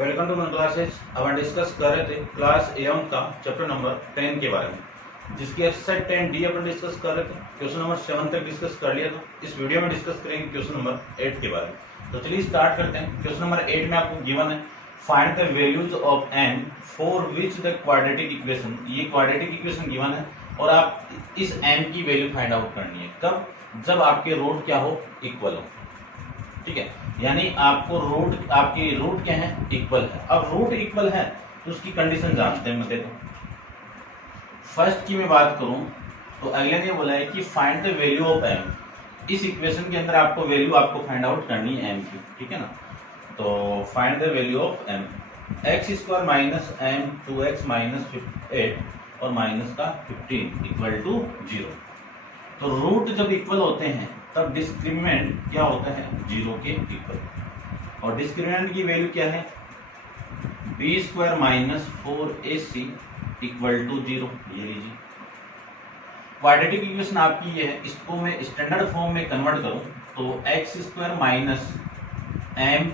Welcome to my classes. अब हम discuss कर रहे थे क्लास 11 का चैप्टर नंबर 10 के बारे में, जिसकी एक्सरसाइज 10D अपन डिस्कस कर रहे थे। क्वेश्चन नंबर 7 तक डिस्कस कर लिया था। इस वीडियो में डिस्कस करेंगे क्वेश्चन नंबर 8 के बारे में। तो चलिए स्टार्ट करते हैं। क्वेश्चन नंबर 8 में आपको गिवन है find the values of n for which the quadratic equation. ये क्वाड्रेटिक इक्वेशन गिवन है और आप इस n की वैल्यू फाइंड आउट करनी है। कब? जब आपके रूट क्या हो, इक्वल हो। ठीक है, यानी आपको रूट, आपकी रूट क्या है, इक्वल है। अब रूट इक्वल है तो उसकी कंडीशन जानते हैं। देखो फर्स्ट की मैं बात करूं तो अगले ने बोला है कि find the value of m। इस इक्वेशन के अंदर आपको वैल्यू आपको फाइंड आउट करनी है m की। ठीक है ना, तो find the value of m। x square minus m 2x minus 8 और माइनस का 15 इक्वल टू 0। तो रूट जब इक्वल होते हैं तब डिस्क्रिमिनेंट क्या होता है, 0 के इक्वल। और डिस्क्रिमिनेंट की वैल्यू क्या है, b square minus 4ac equal to 0। ये लीजिए क्वाड्रेटिक इक्वेशन आपकी ये है। इसको मैं स्टैंडर्ड फॉर्म में कन्वर्ट करूं तो x स्क्वायर माइनस m,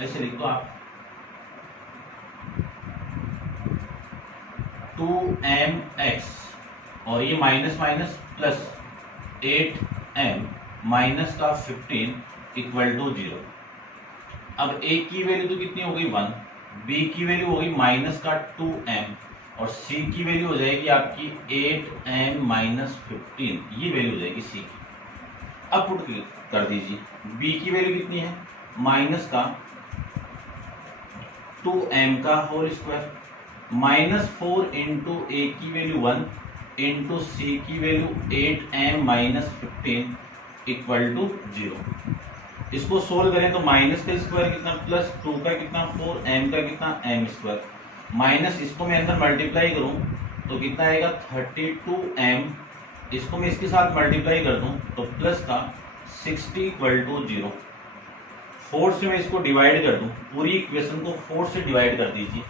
ऐसे लिख दो आप, 2mx और ये minus minus plus 8m minus का 15 इक्वल टू 0। अब a की वैल्यू तो कितनी हो गई 1, b की वैल्यू हो गई माइनस का 2m और c की वैल्यू हो जाएगी आपकी 8m माइनस 15। ये वैल्यू हो जाएगी c की। अब पुट कर दीजिए, b की वैल्यू कितनी है, माइनस का 2m का whole square minus 4 into a की वैल्यू 1 इंटू सी की value 8m minus 15 equal to 0। इसको सोल्व करें तो माइनस का स्क्वायर कितना, प्लस 2 का कितना 4m का कितना m स्क्वायर, माइनस इसको मैं अंदर मल्टीप्लाई करूं तो कितना आएगा 32m। इसको मैं इसके साथ मल्टीप्लाई कर दूं तो प्लस का 60 इक्वल टू 0। 4 से मैं इसको डिवाइड कर दूं, पूरी इक्वेशन को 4 से डिवाइड कर दीजिए।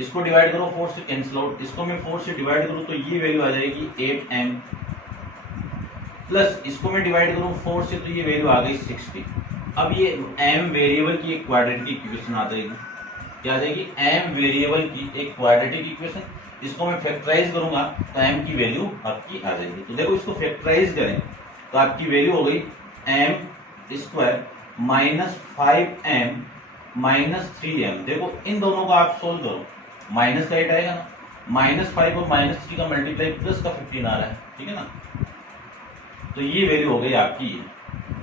इसको डिवाइड करो 4 से कैंसिल आउट, इसको मैं 4 से डिवाइड करूं तो ये वैल्यू आ जाएगी 8m, प्लस इसको मैं डिवाइड करूं 4 से तो ये वैल्यू आ गई 60। अब ये m वेरिएबल की एक क्वाड्रेटिक इक्वेशन आ जाएगी। क्या आ जाएगी, m वेरिएबल की एक क्वाड्रेटिक इक्वेशन। इसको मैं फैक्टराइज करूंगा तो m की वैल्यू आपकी आ जाएगी। तो देखो इसको फैक्टराइज करें तो आपकी वैल्यू हो गई m square minus 5m minus 3m। देखो इन दोनों को आप सोल्व करो, माइनस का 8 आएगा ना, माइनस 5 और माइनस 3 का मल्टीप्लाई प्लस का 15 आ रहा है। ठीक है ना, तो ये वैल्यू हो गई आपकी।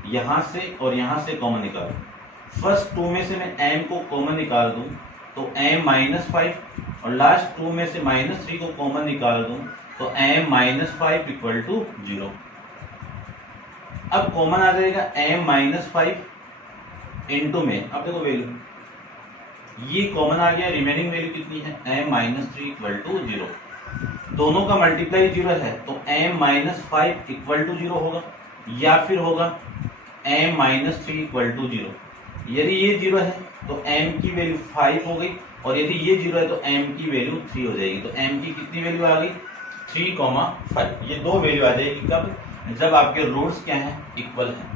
यहां से और यहां से कॉमन निकालो। फर्स्ट 2 में से मैं m को कॉमन निकाल दूं तो m माइनस 5 और लास्ट 2 में से माइनस 3 को कॉमन निकाल दूं तो m माइनस 5 इक्वल टू 0। अब कॉमन आ जाएगा m माइनस 5 इंटू में, अब देखो वैल्यू ये कॉमन आ गया, रिमेनिंग वैल्यू कितनी है m माइनस 3 इक्वल टू 0। दोनों का मल्टीप्लाई 0 है तो m माइनस 5 इक्वल टू 0 होगा, या फिर होगा m माइनस 3 इक्वल टू 0। यदि ये 0 है तो m की वैल्यू 5 हो गई और यदि ये 0 है तो m की वैल्यू 3 हो जाएगी। तो m की कितनी वैल्यू आ गई, 3,5। ये दो वैल्यू आ जाएगी कब, जब आपके रूट्स क्या हैं, इक्वल हैं।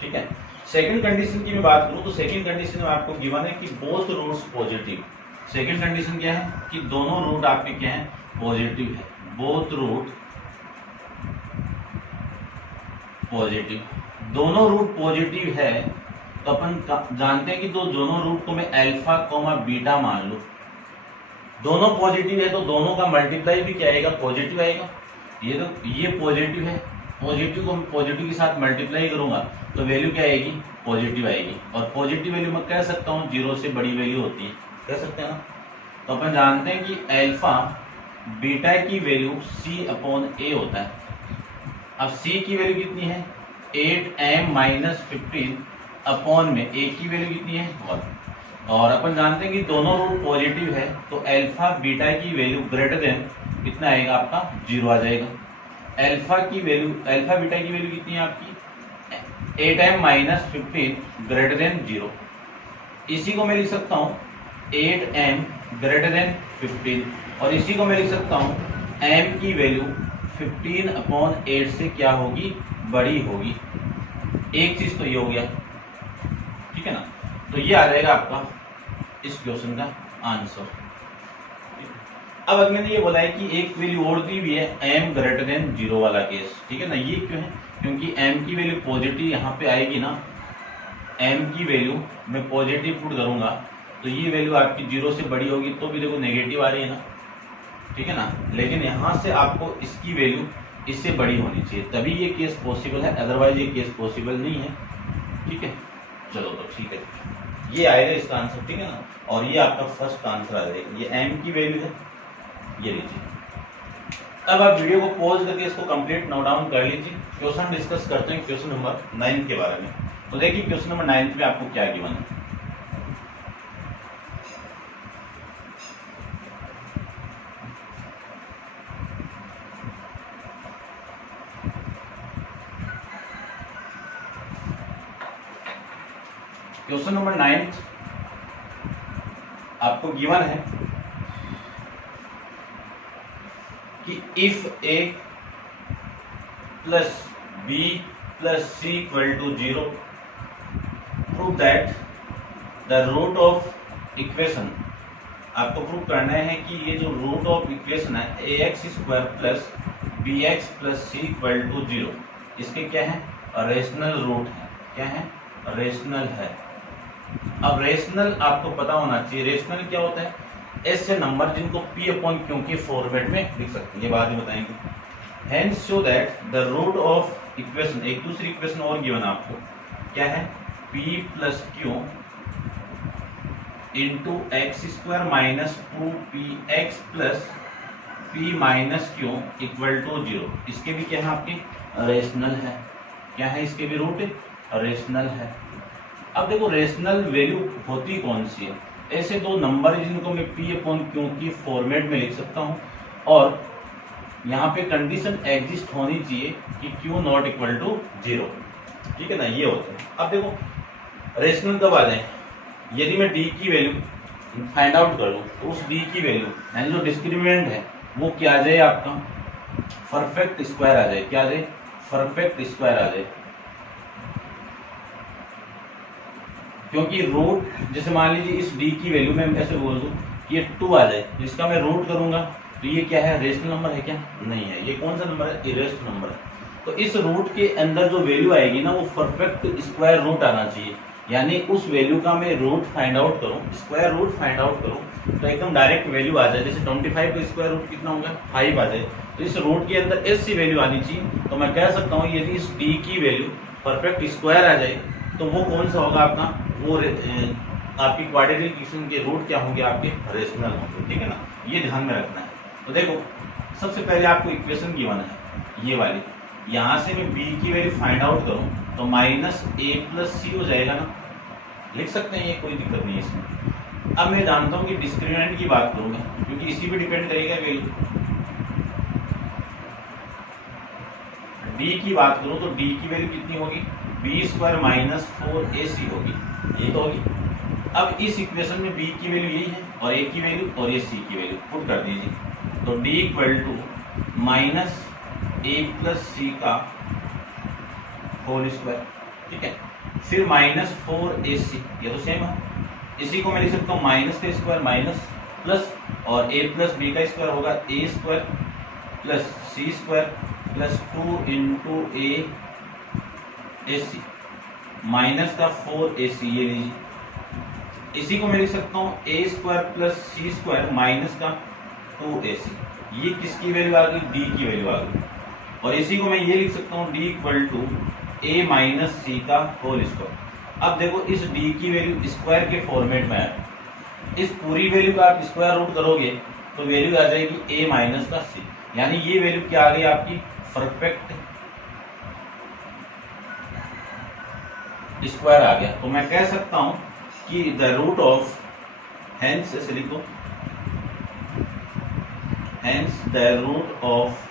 ठीक है, सेकंड कंडीशन की मैं बात करूं तो सेकंड कंडीशन में आपको गिवन है कि both roots positive. Second condition क्या है कि दोनों रूट आपके क्या है, पॉजिटिव है। बोथ रूट पॉजिटिव, दोनों रूट पॉजिटिव है तो अपन जानते हैं कि दोनों रूट को मैं अल्फा कॉमा बीटा मान लूं। दोनों पॉजिटिव है तो दोनों का मल्टीप्लाई भी क्या आएगा, पॉजिटिव आएगा। ये तो ये पॉजिटिव है, पॉजिटिव को मैं पॉजिटिव के साथ मल्टीप्लाई करूंगा तो वैल्यू क्या आएगी, पॉजिटिव आएगी। और पॉजिटिव वैल्यू मैं कह सकता हूँ 0 से बड़ी वैल्यू होती है, कह सकते हैं ना। तो अपन जानते हैं कि अल्फा बीटा की वैल्यू c अपॉन a होता है। अब c की वैल्यू कितनी है, 8m माइनस 15 अपॉन में a की वैल्यू कितनी है, 1। और अपन जानते हैं कि दोनों रूट पॉजिटिव है तो अल्फा बीटा की वैल्यू ग्रेटर देन कितना आएगा आपका, 0 आ जाएगा। अल्फा की वैल्यू, अल्फा बीटा की वैल्यू कितनी है आपकी, 8m माइनस 15 ग्रेटर देन 0। इसी को मैं लिख सकता हूँ 8m ग्रेटर देन 15 और इसी को मैं लिख सकता हूँ m की वैल्यू 15 अपॉन 8 से क्या होगी, बड़ी होगी। एक चीज तो ये हो गया। ठीक है ना, तो ये आ जाएगा आपका इस क्वेश्चन का आंसर। अब अगले ने ये बोला है कि एक वैल्यू और दी हुई है m ग्रेटर देन 0 वाला केस, ठीक है ना। ये क्यों है? क्योंकि m की वैल्यू पॉजिटिव यहाँ पे आएगी ना, m की वैल्यू मैं पॉजिटिव पुट करूंगा तो ये वैल्यू आपकी 0 से बड़ी होगी तो भी देखो नेगेटिव आ रही है ना, ठीक है ना। लेकिन यहाँ से आपको इसकी वैल्यू इससे बड़ी होनी चाहिए तभी ये केस पॉसिबल है, अदरवाइज ये केस पॉसिबल नहीं है, ठीक है। चलो तो ठीक है, ये आएगा इसका आंसर, ठीक है ना। और ये आपका फर्स्ट आंसर आ जाएगा, ये m की वैल्यू है, ये लीजिए। अब आप वीडियो को पॉज करके इसको कंप्लीट नोट डाउन कर लीजिए। क्वेश्चन डिस्कस करते हैं क्वेश्चन नंबर 9 के बारे में। तो देखिए क्वेश्चन नंबर 9 में आपको क्या गिवन है। क्वेश्चन नंबर 9 आपको गिवन है कि if a plus b plus c equal to 0 prove that the root of equation, आपको प्रूव करना है कि ये जो रूट ऑफ इक्वेशन है a x square plus b x plus c equal to 0, इसके क्या है? रेशनल रूट है। क्या है? रेशनल है। अब रेशनल आपको पता होना चाहिए, रेशनल क्या होता है? ऐसे नंबर जिनको p अपॉन क्यू के फॉर्मेट में लिख सकते हैं, ये बाद में बताएंगे। Hence show that the root of equation, एक दूसरी इक्वेशन और गिवन आपको, क्या है? p plus q into x square minus 2px plus p minus q equal to 0, इसके भी क्या है? आपके रेशनल है। क्या है? इसके भी रूट रेशनल है। अब देखो रेशनल वैल्यू होती कौन सी है? ऐसे दो नंबर जिनको मैं p अपॉन क्यू की फॉर्मेट में लिख सकता हूँ और यहाँ पे कंडीशन एग्जिस्ट होनी चाहिए कि q नॉट इक्वल टू 0, ठीक है ना। ये होता है। अब देखो रेशनल कब आ जाए? यदि मैं d की वैल्यू फाइंड आउट करूँ तो उस d की वैल्यू यानी जो डिस्क्रिमिनेंट है वो क्या आ जाए? आपका परफेक्ट स्क्वायर आ जाए। क्या आ जाए? परफेक्ट स्क्वायर आ जाए। क्योंकि रूट, जैसे मान लीजिए इस d की वैल्यू में ऐसे बोल दूं कि ये 2 आ जाए, तो इसका मैं रूट करूंगा तो ये क्या है? रेशनल नंबर है क्या? नहीं है। ये कौन सा नंबर है? इरेशनल नंबर है। तो इस रूट के अंदर जो वैल्यू आएगी ना वो परफेक्ट स्क्वायर रूट आना चाहिए, यानी उस वैल्यू का मैं रूट फाइंड आउट करूं, स्क्वायर रूट फाइंड आउट करूं तो एकदम डायरेक्ट वैल्यू आ जाए। जैसे 25 का स्क्वायर रूट कितना होगा? 5 आ जाए। तो इस रूट के अंदर ऐसी वैल्यू आनी चाहिए। तो मैं कह सकता हूँ यदि इस d की वैल्यू परफेक्ट स्क्वायर आ जाए तो वो कौन सा होगा? आपका वो आपकी क्वाड्रेटिक इक्वेशन के रूट क्या होंगे? आपके रेशनल होंगे, ठीक है ना। ये ध्यान में रखना है। तो देखो सबसे पहले आपको इक्वेशन गिवन है ये वाली, यहाँ से मैं b की वैल्यू फाइंड आउट करूँ तो माइनस a प्लस सी हो जाएगा ना, लिख सकते हैं, ये कोई दिक्कत नहीं है इसमें। अब मैं जानता हूँ कि डिस्क्रिमिनेंट की बात करूँगा क्योंकि इसी पे डिपेंड करेगा वैल्यू। d की बात करूँ तो d की वैल्यू कितनी होगी? बी स्क्वायर माइनस 4ac होगी, ये तो होगी। अब इस इक्वेशन में b की वैल्यू यही है और a की वैल्यू और ये c की वैल्यू पुट कर दीजिए। तो d equal to minus a plus c का होल स्क्वायर, ठीक है। फिर माइनस 4ac, ये तो सेम है। इसी को मैं लिख सकता हूँ माइनस का स्क्वायर माइनस प्लस और a प्लस बी का स्क्वायर होगा a square plus c square plus 2 into ac minus का 4ac, ये लीजिए। इसी को मैं लिख सकता हूँ a square plus c square minus का 2ac, ये किसकी वैल्यू आ गई? d की वैल्यू आ गई। और इसी को मैं ये लिख सकता हूँ d equal to a minus c का होल स्क्वायर। अब देखो इस d की वैल्यू स्क्वायर के फॉर्मेट में है, इस पूरी वैल्यू का आप स्क्वायर रूट करोगे तो वैल्यू आ जाएगी a माइनस का c, यानी ये वैल्यू क्या आ गई? आपकी परफेक्ट स्क्वायर आ गया। तो मैं कह सकता हूं कि द रूट ऑफ, हेंस ऐसे लिखो, hence the root of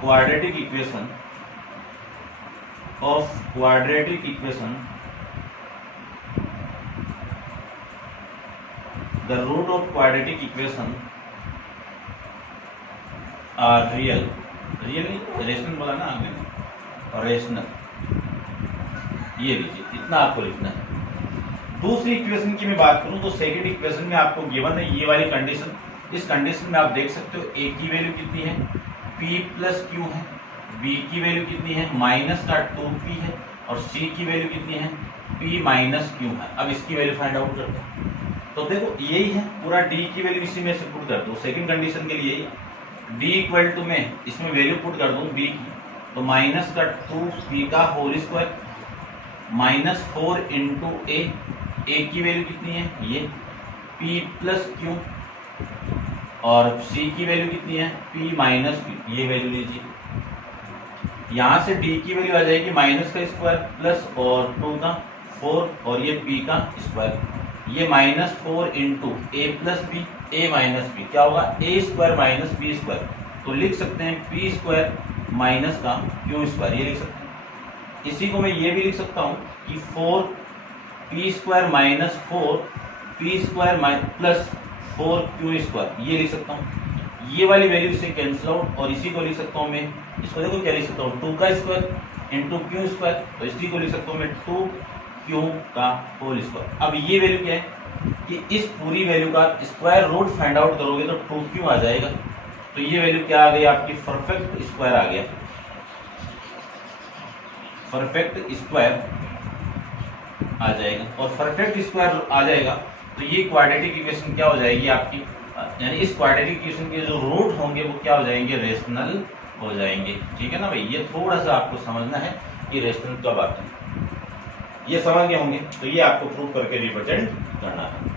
quadratic equation the root of quadratic equation are real, real नहीं रेशनल बोला ना आपने, रेशनल। ये लीजिए, इतना आपको लिखना है। दूसरी इक्वेशन की मैं बात करूं तो सेकंड इक्वेशन में आपको गिवन है ये वाली कंडीशन। इस कंडीशन में आप देख सकते हो ए की वैल्यू कितनी है, p प्लस क्यू है, b की वैल्यू कितनी है माइनस का 2p है, और c की वैल्यू कितनी है p माइनस क्यू है। अब इसकी वैल्यू फाइंड आउट करते हैं। तो देखो यही है पूरा, d की वैल्यू इसी में से पुट कर दो। सेकंड कंडीशन के लिए d इक्वल टू में इसमें वैल्यू पुट कर दूं b की, तो माइनस का 2p का होल स्क्वायर माइनस 4 इंटू ए की वैल्यू कितनी है ये p प्लस क्यू, और c की वैल्यू कितनी है p माइनस क्यू, ये वैल्यू लीजिए। यहाँ से d की वैल्यू आ जाएगी माइनस का स्क्वायर प्लस और 2 का 4 और ये p का स्क्वायर, ये माइनस 4 इंटू ए प्लस बी, ए माइनस बी क्या होगा ए स्क्वायर माइनस बी स्क्वायर। तो लिख सकते हैं पी स्क्वायर माइनस का क्यू स्क्वायर, ये लिख सकते हैं। इसी को मैं ये भी लिख सकता हूँ कि 4 P square minus 4 P square plus 4 Q square, ये लिख सकता हूँ। ये वाली वैल्यू से कैंसिल आउट, और इसी को लिख सकता हूँ मैं, इसको देखो क्या लिख सकता हूँ 2 का स्क्वायर इंटू क्यू स्क्वायर, तो इसी को लिख सकता हूँ मैं 2 क्यू का होल स्क्वायर। अब ये वैल्यू क्या है कि इस पूरी वैल्यू का स्क्वायर रूट फाइंड आउट करोगे तो 2 क्यू आ जाएगा। तो ये वैल्यू क्या आ गई आपकी परफेक्ट स्क्वायर आ गया, परफेक्ट स्क्वायर आ जाएगा। और परफेक्ट स्क्वायर आ जाएगा तो ये क्वाड्रेटिक इक्वेशन क्या हो जाएगी आपकी, यानी इस क्वाड्रेटिक इक्वेशन के जो रूट होंगे वो क्या हो जाएंगे रेशनल हो जाएंगे। ठीक है ना भाई, ये थोड़ा सा आपको समझना है कि रेशनल कब आते हैं, ये समझ गए होंगे। तो ये आपको प्रूव करके रिप्रेजेंट करना है।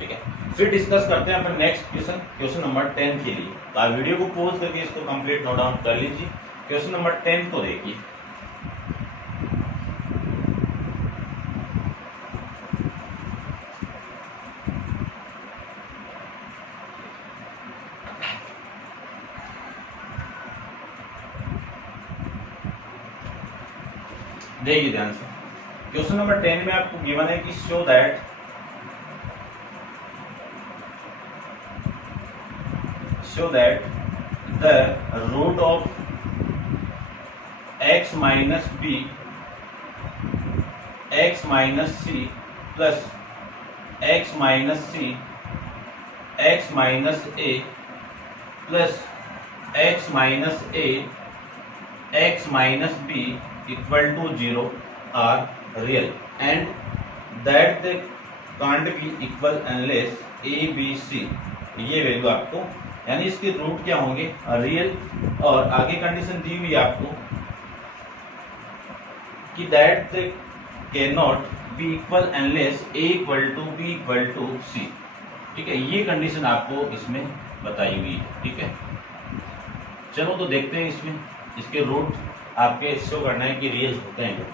ठीक है, फिर डिस्कस करते हैं अपन नेक्स्ट क्वेश्चन, क्वेश्चन नंबर 10 के लिए। तो आप वीडियो को पॉज करके इसको कंप्लीट नोट डाउन कर लीजिए। क्वेश्चन नंबर 10 को देखिए। देखिए ध्यान से, क्वेश्चन नंबर 10 में आपको गिवन है कि show that the root of x minus b x minus c plus x minus c x minus a plus x minus a x minus b equal to 0 are real and that they can't be equal unless a b c। ये value आपको, यानी इसके root क्या होंगे real, और आगे condition दी हुई आपको कि that they can not be equal unless a equal to b equal to c. ठीक है, ये कंडीशन आपको इसमें बताई हुई है। ठीक है, चलो तो देखते हैं इसमें इसके रूट आपके शो करना है कि रियल होते हैं।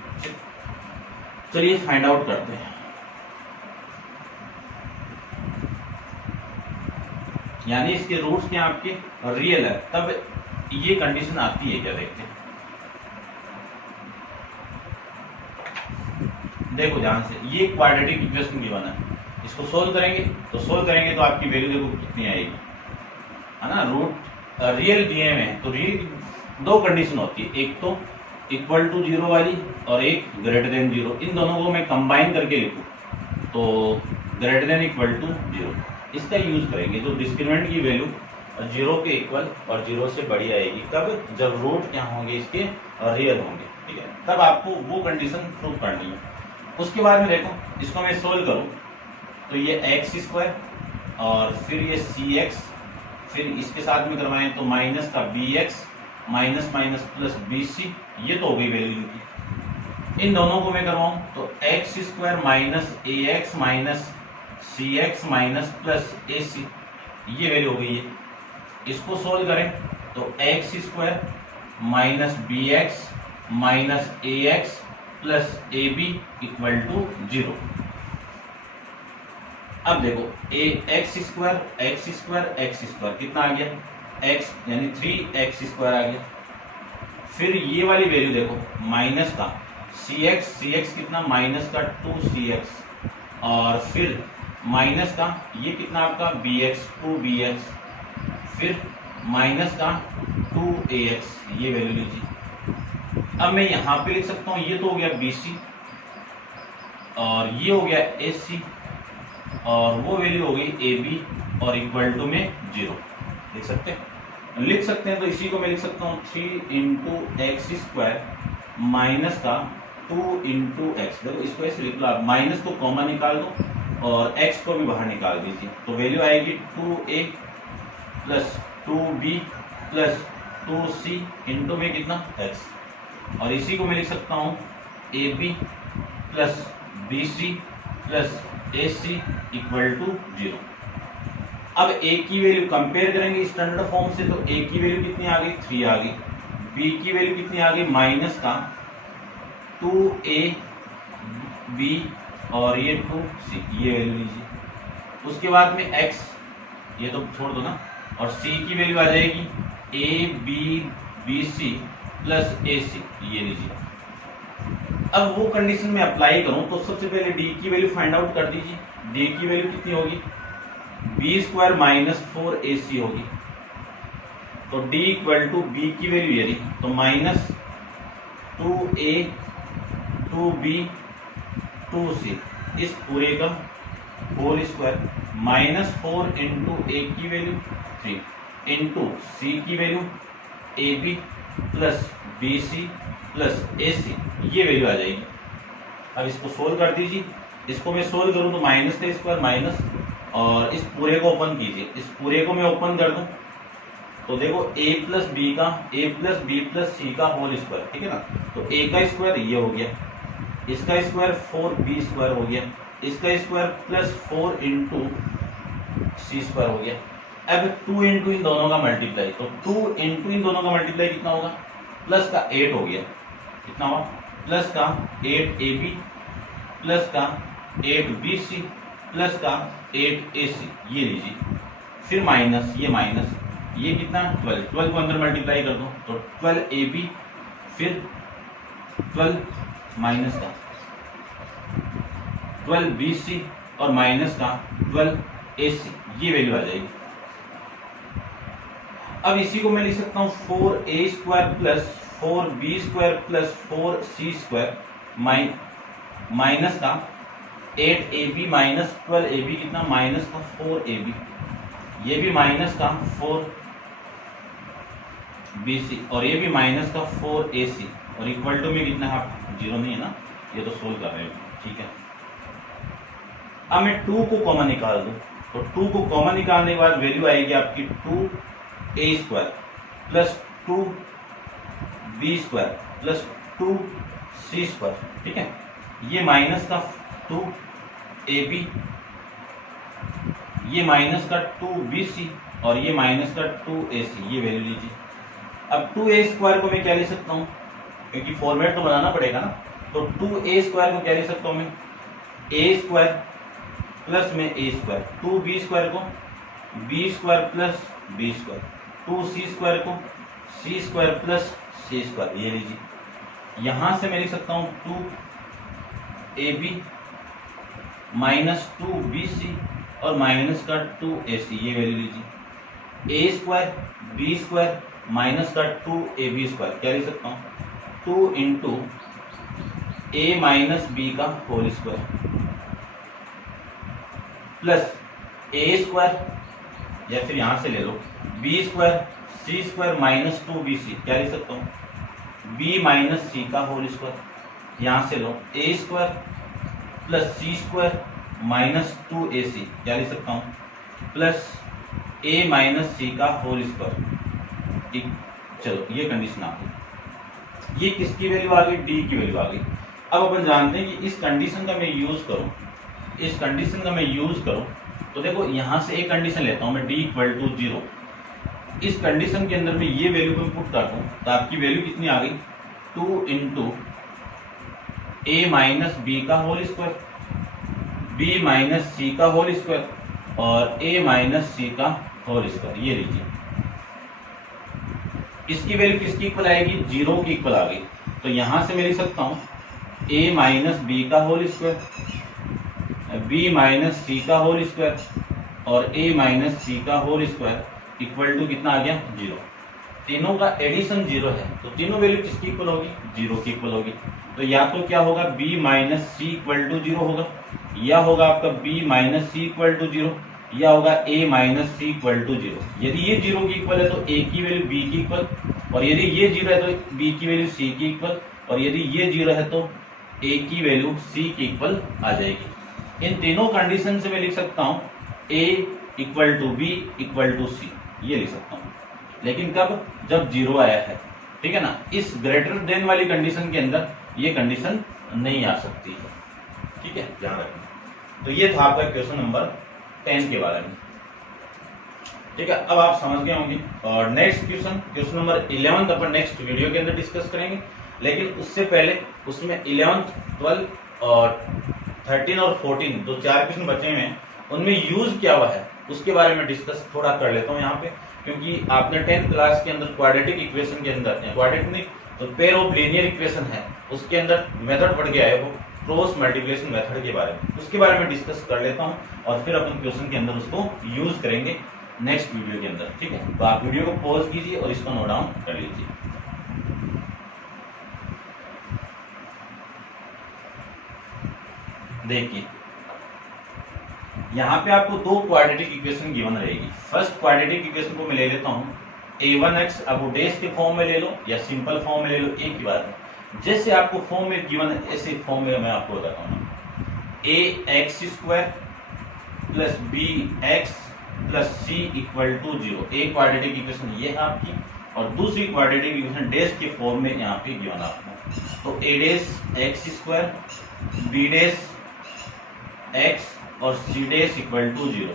चलिए फाइंड आउट करते हैं। यानी इसके रूट्स क्या आपके रियल है, तब ये कंडीशन आती है क्या, देखते हैं। देखो ध्यान से, ये क्वाड्रेटिक इक्वेशन गिवन है, इसको सोल्व करेंगे तो आपकी वैल्यू देखो कितनी आएगी, है ना। रूट रियल दिए में है तो रियल दो कंडीशन होती है, एक तो इक्वल टू 0 वाली और एक ग्रेटर देन 0। इन दोनों को मैं कंबाइन करके लिखूं तो ग्रेटर देन इक्वल टू 0, इसका यूज करेंगे। तो डिस्क्रिमिनेंट की वैल्यू 0 के इक्वल और 0 से बड़ी आएगी, तब जब रूट क्या होंगे इसके रियल होंगे। ठीक है, तब आपको वो कंडीशन प्रूव करनी है। उसके बाद में देखो, इसको मैं सोल्व करूं तो ये एक्स स्क्वायर और फिर ये सी एक्स, फिर इसके साथ में करवाएं तो माइनस का b x minus minus plus b c, ये तो हो गई वैल्यू इनकी। इन दोनों को मैं करवाऊं तो x square minus a x minus c x minus plus a c, ये वैल्यू हो गई है। इसको सोल्व करें तो x square minus b x minus a x plus a b equal to 0। अब देखो एक्स स्क्वायर कितना आ गया, एक्स यानी 3x स्क्वायर आ गया। फिर ये वाली वैल्यू देखो माइनस का सी एक्स कितना माइनस का 2cx, और फिर माइनस का ये कितना आपका bx 2bx, फिर माइनस का 2ax, ये वैल्यू लीजिए। अब मैं यहाँ पे लिख सकता हूँ, ये तो हो गया bc, और ये हो गया ए सी, और वो वैल्यू हो गई ए बी और इक्वल टू में 0। लिख सकते हैं तो इसी को मैं लिख सकता हूँ 3 इंटू एक्स स्क्वायर माइनस का 2 इंटू एक्स। देखो इसको ऐसे लिख लो आप, माइनस को कॉमन निकाल दो और एक्स को भी बाहर निकाल दीजिए, तो वैल्यू आएगी 2a plus 2b plus 2c into में कितना x, और इसी को मैं लिख सकता हूँ ab plus bc plus ac equal to 0। अब a की वैल्यू कंपेयर करेंगे स्टैंडर्ड फॉर्म से, तो a की वैल्यू कितनी आ गई 3 आ गई, b की वैल्यू कितनी आ गई माइनस का 2a b और ये 2c, ये वैल्यू लीजिए। उसके बाद में x ये तो छोड़ दो ना, और c की वैल्यू आ जाएगी a b b c plus a c, ये लीजिए। अब वो कंडीशन में अप्लाई करूं तो सबसे पहले d की वैल्यू फाइंड आउट कर दीजिए। d की वैल्यू कितनी होगी b स्क्वायर माइनस 4ac होगी, तो d इक्वल टू b की वैल्यू ये रही, तो माइनस 2a 2b 2c इस पूरे का whole square minus 4 into a की वैल्यू 3 इंटू c की value ab plus bc plus ac, ये वैल्यू आ जाएगी। अब इसको सोल्व कर दीजिए। इसको मैं सोल्व करूं तो माइनस का स्क्वायर माइनस, और इस पूरे को ओपन कीजिए, इस पूरे को मैं ओपन कर दूं तो देखो a plus b plus c का होल स्क्वायर, ठीक है ना। तो a का स्क्वायर ये हो गया, इसका स्क्वायर 4b स्क्वायर हो गया, इसका स्क्वायर प्लस 4 इंटू सी स्क्वायर हो गया। अब 2 इंटू इन दोनों का मल्टीप्लाई, तो 2 इंटू इन दोनों का मल्टीप्लाई कितना होगा, प्लस का 8 हो गया, कितना हुआ प्लस का 8ab प्लस का 8bc प्लस का 8ac, ये लीजिए। फिर माइनस, ये कितना 12 को अंदर मल्टीप्लाई कर दो तो 12ab फिर 12 माइनस का 12bc और माइनस का 12ac, ये वैल्यू आ जाएगी। अब इसी को मैं लिख सकता हूँ 4a square plus 4b square plus 4c square minus का 8ab माइनस 12ab कितना माइनस का 4ab, ये भी माइनस का 4bc और ये भी माइनस का 4ac, और इक्वल टू में कितना है, 0 नहीं है ना, ये तो सोल्व कर रहे हैं, ठीक है। अब मैं 2 को कॉमन निकाल दूं, तो 2 को कॉमन निकालने के बाद वैल्यू आएगी आपकी 2a square plus 2b square plus 2c square, ठीक है। ये माइनस का 2ab, ये माइनस का 2bc और ये माइनस का 2ac, ये वैल्यू लीजिए। अब 2a स्क्वायर को मैं क्या ले सकता हूँ, क्योंकि फॉर्मेट तो बनाना पड़ेगा ना, तो 2a स्क्वायर को क्या ले सकता हूँ मैं, a स्क्वायर प्लस में a स्क्वायर, 2b स्क्वायर को b square plus b square, 2c square को c square plus c square, ये लीजिए। यहां से मैं लिख सकता हूँ 2ab माइनस 2bc और माइनस का 2ac, ये वैल्यू लीजिए। a square b square minus का 2ab स्क्वायर, क्या लिख सकता हूँ 2 इंटू a माइनस b का whole square plus a square, या फिर यहां से ले लो b square c square minus 2bc, क्या लिख सकता हूँ b माइनस c का होल स्क्वायर, यहां से लो a square plus c square minus 2ac, क्या लिख सकता हूँ प्लस a माइनस c का होल स्क्वायर। चलो ये कंडीशन आ गई, ये किसकी वैल्यू आ गई, d की वैल्यू आ गई। अब अपन जानते हैं कि इस कंडीशन का मैं यूज करूं, तो देखो यहां से एक कंडीशन लेता हूं मैं, d इक्वल टू 0। इस कंडीशन के अंदर में ये वैल्यू को पुट कर दूं तो आपकी वैल्यू कितनी आ गई 2 इंटू a माइनस b का whole square, b minus c का होल स्क्वायर और a माइनस c का होल स्क्वायर, ये लीजिए। इसकी वैल्यू किसकी इक्वल आएगी, 0 की इक्वल आ गई, तो यहां से मैं लिख सकता हूं a माइनस b का whole square, b minus c का होल स्क्वायर और a माइनस c का होल स्क्वायर इक्वल टू कितना आ गया 0। तीनों का एडिशन 0 है तो तीनों वैल्यू किसकी इक्वल होगी, 0 की इक्वल होगी। तो या तो क्या होगा b minus c equal to 0 होगा, या होगा आपका b minus c equal to 0, या होगा a minus c equal to 0। यदि ये 0 की इक्वल है तो a की वैल्यू b की इक्वल, और यदि ये 0 है तो b की वैल्यू c की इक्वल, और यदि ये 0 है तो a की वैल्यू c की इक्वल आ जाएगी। इन तीनों कंडीशन से मैं लिख सकता हूँ a equal to b equal to c, ये लिख सकता हूँ। लेकिन कब, जब 0 आया है, ठीक है ना। इस ग्रेटर देन वाली कंडीशन के अंदर ये कंडीशन नहीं आ सकती है, ठीक है, ध्यान रखना। तो ये था आपका क्वेश्चन नंबर 10 के बारे में, ठीक है। अब आप समझ गए होंगे। और नेक्स्ट क्वेश्चन नंबर 11 अपन नेक्स्ट वीडियो के अंदर डिस्कस करेंगे। लेकिन उससे पहले उसमें 11th 12 और 13 और 14 जो 4 क्वेश्चन बचे हुए हैं उनमें यूज क्या हुआ है उसके बारे में डिस्कस थोड़ा कर लेता हूँ यहाँ पे, क्योंकि आपने 10th क्लास के अंदर क्वाड्रेटिक इक्वेशन के अंदर, क्वाड्रेटिक नहीं तो पेयर ऑफ लीनियर इक्वेशन है, उसके अंदर मेथड पढ़ गया है वो क्रॉस मल्टीप्लिकेशन मेथड के बारे में, उसके बारे में डिस्कस कर लेता हूँ और फिर अपन क्वेश्चन के अंदर उसको यूज करेंगे नेक्स्ट वीडियो के अंदर, ठीक है। तो आप वीडियो को पॉज कीजिए और इसको नोट डाउन कर लीजिए। देखिए यहाँ पे आपको दो क्वाड्रेटिक इक्वेशन गिवन रहेगी। फर्स्ट क्वाड्रेटिक इक्वेशन को मैं ले लेता हूँ a1x, अब वो डेस के फॉर्म में ले लो या सिंपल फॉर्म में ले लो, एक ही बात है। जैसे आपको फॉर्म में गिवन है ऐसे फॉर्म में मैं आपको बताता हूँ, ax square plus bx plus c equal to 0, एक क्वाड्रेटिक इक्वेशन ये है आपकी, और दूसरी क्वाड्रेटिक इक्वेशन डेस के फॉर्म में यहाँ पे गिवन आपको। तो a dash x square, b dash x और c डेस इक्वल टू 0,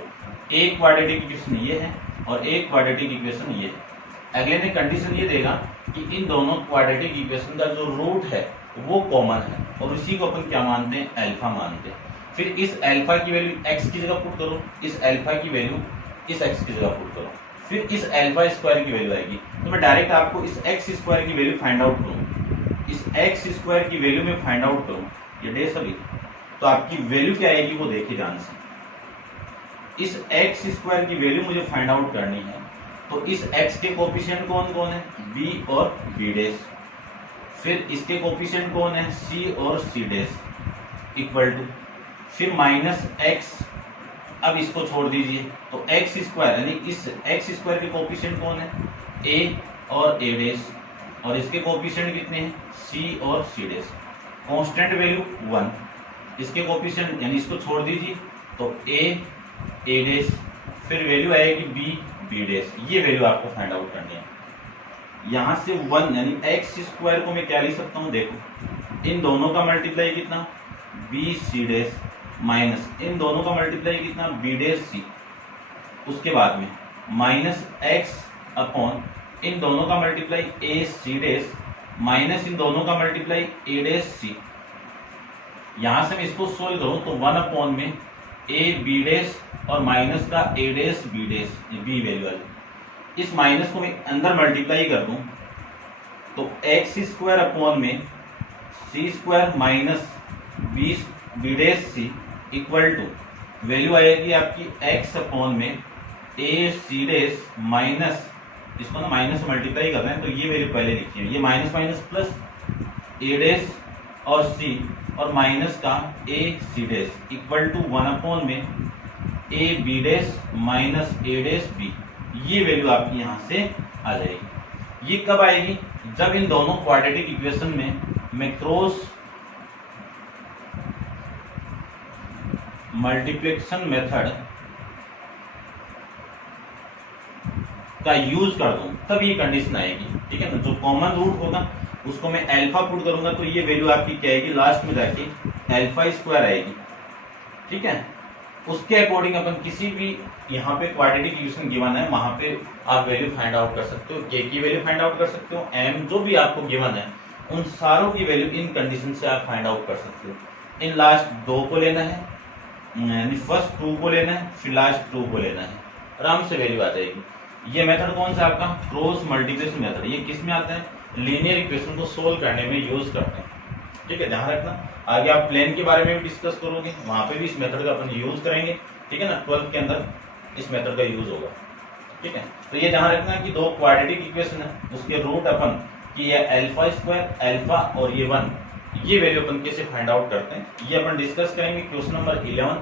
एक क्वाड्रेटिक इक्वेशन ये है और एक क्वाड्रेटिक इक्वेशन ये है। अगले ने कंडीशन ये देगा कि इन दोनों क्वाड्रेटिक इक्वेशन का जो रूट है वो कॉमन है, और इसी को अपन क्या मानते हैं, अल्फा मानते हैं। फिर इस अल्फा की वैल्यू x की जगह पुट करो, इस अल्फा की वैल्यू इस x की जगह पुट करो, फिर इस अल्फा स्क्वायर की वैल्यू आएगी। तो मैं डायरेक्ट आपको इस x स्क्वायर की वैल्यू फाइंड आउट करूँ, इस x स्क्वायर की वैल्यू में फाइंड आउट करूँ, ये डेस अभी, तो आपकी वैल्यू क्या आएगी वो देखिए ध्यान से। इस x स्क्वायर की वैल्यू मुझे फाइंड आउट करनी है, तो इस x के कोफिशिएंट कौन कौन है, b और b डेस, फिर इसके कोफिशिएंट कौन है, c और c डेस इक्वल टू, फिर माइनस x, अब इसको छोड़ दीजिए, तो x स्क्वायर यानी इस x स्क्वायर के कोफिशिएंट कौन है, a और a डेस, और इसके कोफिशिएंट कितने हैं, c और c डेस, कांस्टेंट वैल्यू 1, इसके कोफिशिएंट यानी इसको छोड़ दीजिए तो a डेस, फिर वैल्यू आएगी b डेस, ये वैल्यू आपको फाइंड आउट करनी है। यहां से 1 यानी x स्क्वायर को मैं क्या लिख सकता हूं, देखो इन दोनों का मल्टीप्लाई कितना, b डेस, माइनस इन दोनों का मल्टीप्लाई कितना, b डेस c, उसके बाद में माइनस x अपॉन इन दोनों का मल्टीप्लाई a डेस, माइनस इन दोनों का मल्टीप्लाई a डेस c। यहां से मैं इसको सोल्व करूं तो 1 अपॉन में a b डेस और माइनस का a dash b dash, b value वाली, इस माइनस को मैं अंदर मल्टीप्लाई कर दूं तो x स्क्वायर अपॉन में c square minus b dash c equal to value आएगी आपकी x अपॉन में a c डेस माइनस, इसको ना माइनस मल्टीप्लाई कर रहे हैं तो ये वैल्यू पहले लिखी है, ये minus minus plus a dash और c और माइनस का a c dash equal to 1 upon में a b dash minus a dash b, ये वैल्यू आपकी यहां से आ जाएगी। ये कब आएगी, जब इन दोनों क्वाड्रेटिक इक्वेशन में मैं क्रॉस मल्टीप्लिकेशन मेथड का यूज कर दूं तब ये कंडीशन आएगी, ठीक है ना। जो कॉमन रूट होगा उसको मैं अल्फा पुट करूंगा तो ये वैल्यू आपकी क्या आएगी, लास्ट में जाके अल्फा स्क्वायर आएगी, ठीक है। उसके अकॉर्डिंग अपन किसी भी यहाँ पे क्वाड्रेटिक इक्वेशन गिवन है वहां पे आप वैल्यू फाइंड आउट कर सकते हो, k की वैल्यू फाइंड आउट कर सकते हो, m जो भी आपको गिवन है उन सारों की वैल्यू इन कंडीशन से आप फाइंड आउट कर सकते हो। इन लास्ट 2 को लेना है, यानी फर्स्ट 2 को लेना है, फिर लास्ट 2 को लेना है, आराम से वैल्यू आ जाएगी। ये मेथड कौन सा आपका, क्रॉस मल्टीप्लिकेशन मेथड, ये किस में आता है, लीनियर इक्वेशन को सोल्व करने में यूज करते हैं, ठीक है, ध्यान रखना। आगे आप प्लेन के बारे में भी डिस्कस करोगे, वहां पे भी इस मेथड का अपन यूज करेंगे, ठीक है ना। 12th के अंदर इस मेथड का यूज होगा। ठीक है। तो ये ध्यान रखना कि दो क्वाड्रेटिक इक्वेशन है, उसके रूट अपन कि ये अल्फा स्क्वायर अल्फा और ये 1, ये वैल्यू अपन कैसे फाइंड आउट करते हैं ये अपन डिस्कस करेंगे question number 11,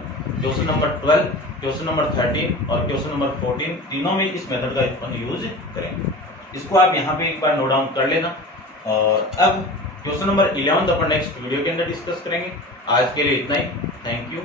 question number 12, question number 13 और क्वेश्चन नंबर 14, तीनों में इस मेथड का अपन यूज करेंगे। इसको आप यहाँ पे एक बार नोट डाउन कर लेना। और अब क्वेश्चन नंबर 11 अपन नेक्स्ट वीडियो के अंदर डिस्कस करेंगे। आज के लिए इतना ही, थैंक यू।